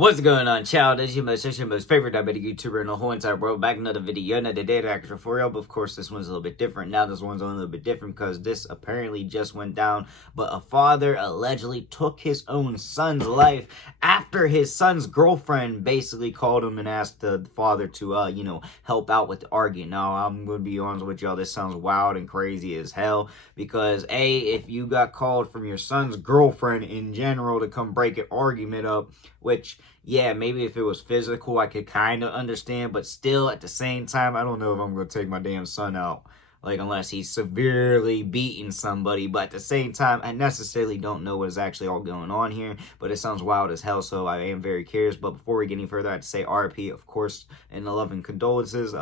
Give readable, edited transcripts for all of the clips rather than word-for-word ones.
What's going on, child? This is your most favorite diabetic YouTuber in the whole entire world. Back another video, another day reaction for y'all. But of course, this one's a little bit different. Now, this one's a little bit different because this apparently just went down. But a father allegedly took his own son's life after his son's girlfriend basically called him and asked the father to, help out with the argument. Now, I'm going to be honest with y'all. This sounds wild and crazy as hell because, A, if you got called from your son's girlfriend in general to come break an argument up, which, yeah, maybe if it was physical, I could kind of understand, but still, at the same time, I don't know if I'm going to take my damn son out, like, unless he's severely beating somebody, but at the same time, I necessarily don't know what is actually all going on here, but it sounds wild as hell, so I am very curious. But before we get any further, I have to say RIP, of course, and the love and condolences.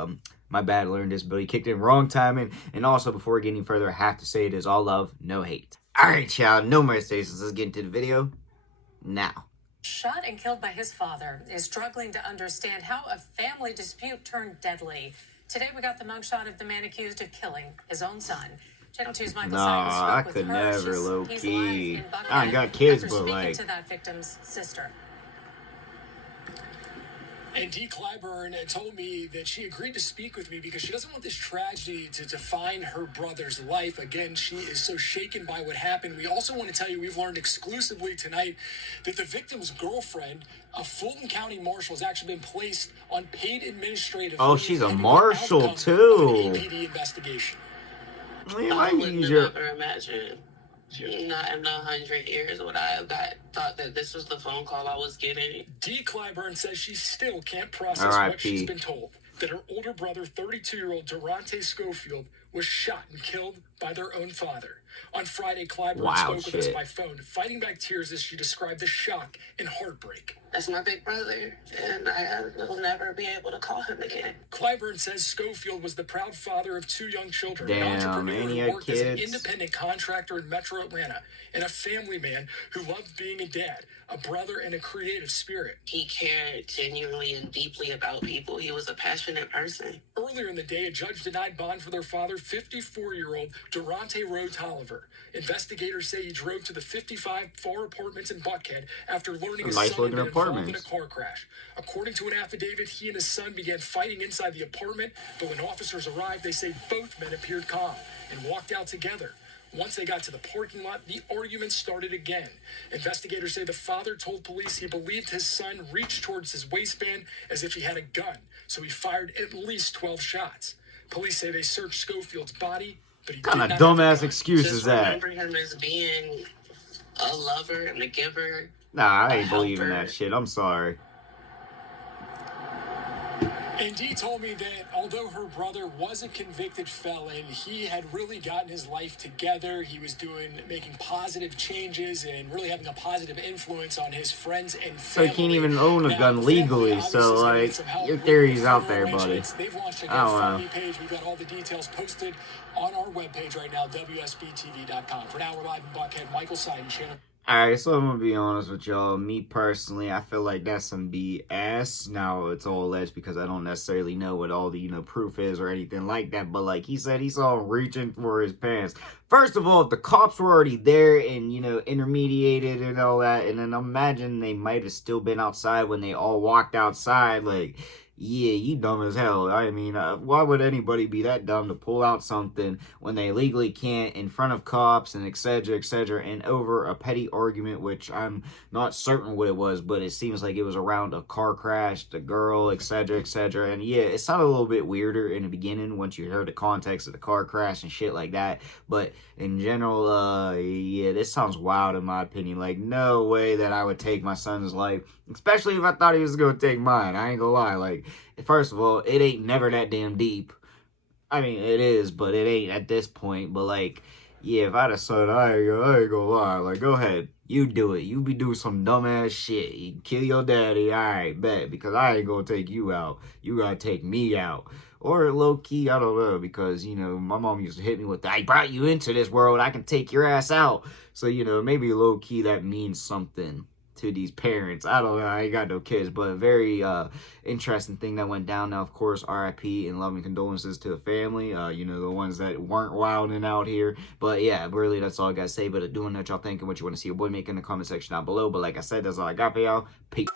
My bad, learned disability, kicked in wrong timing, and also, before we get any further, I have to say it is all love, no hate. Alright, child, no more stasis, let's get into the video now. Shot and killed by his father, is struggling to understand how a family dispute turned deadly. Today we got the mugshot of the man accused of killing his own son. Channel 2's Michael Simon spoke I with could her. never, low He's key. alive in Buckhead I ain't got kids, after but speaking like to that victim's sister. And Dee Clyburn told me that she agreed to speak with me because she doesn't want this tragedy to define her brother's life. Again, she is so shaken by what happened. We also want to tell you we've learned exclusively tonight that the victim's girlfriend, a Fulton County marshal, has actually been placed on paid administrative leave. Oh, she's a marshal too. APD investigation. I would never imagine. Not in 100 years would I have thought that this was the phone call I was getting. Dee Clyburn says she still can't process what she's been told. That her older brother, 32-year-old Durante Schofield, was shot and killed by their own father. On Friday, Clyburn spoke with us by phone, fighting back tears as she described the shock and heartbreak. That's my big brother, and I will never be able to call him again. Clyburn says Schofield was the proud father of 2 young children, Damn, an entrepreneur who worked as an kids. independent contractor in Metro Atlanta, and a family man who loved being a dad, a brother, and a creative spirit. He cared genuinely and deeply about people. He was a passionate person. Earlier in the day, a judge denied bond for their father, 54-year-old Durante Rhodes Tolliver. Investigators say he drove to the 55 Far Apartments in Buckhead after learning his son had been involved in a car crash. According to an affidavit, he and his son began fighting inside the apartment, but when officers arrived, they say both men appeared calm and walked out together. Once they got to the parking lot, the argument started again. Investigators say the father told police he believed his son reached towards his waistband as if he had a gun, so he fired at least 12 shots. Police say they searched Schofield's body, but he did not have a gun. What kind of dumbass excuse is that? Remember him as being a lover and a giver. Nah, I ain't believing that shit. I'm sorry. And Dee told me that although her brother was a convicted felon, he had really gotten his life together. He was making positive changes and really having a positive influence on his friends and family. So he can't even own a gun legally, so like, your theory's out there, buddy. They've launched a I GoFundMe page. We've got all the details posted on our webpage right now, WSBTV.com. For now, we're live in Buckhead. Michael Seiden, channel. Alright, so I'm gonna be honest with y'all. Me personally, I feel like that's some BS. Now, it's all alleged because I don't necessarily know what all the, proof is or anything like that. But like he said, he saw him reaching for his pants. First of all, if the cops were already there and, intermediated and all that, and then imagine they might have still been outside when they all walked outside, like, yeah, you dumb as hell. I mean, why would anybody be that dumb to pull out something when they legally can't in front of cops and et cetera, and over a petty argument, which I'm not certain what it was, but it seems like it was around a car crash, the girl, et cetera, and yeah, it sounded a little bit weirder in the beginning once you heard the context of the car crash and shit like that, but in general, yeah, this sounds wild in my opinion. Like, no way that I would take my son's life, especially if I thought he was gonna take mine. I ain't gonna lie, like, first of all, it ain't never that damn deep. I mean, it is, but it ain't at this point. But, like, yeah, if I'd have said, I ain't gonna lie. Like, go ahead. You do it. You be doing some dumbass shit. You kill your daddy. Alright, bet. Because I ain't gonna take you out. You gotta take me out. Or low-key, I don't know. Because, my mom used to hit me with, I brought you into this world. I can take your ass out. So, maybe low-key that means something to these parents. I don't know, I ain't got no kids, but a very interesting thing that went down. Now, of course, RIP and loving condolences to the family, the ones that weren't wilding out here. But yeah, really, that's all I gotta say. But doing that, y'all thinking what you want to see your boy make in the comment section down below. But like I said, that's all I got for y'all. Peace.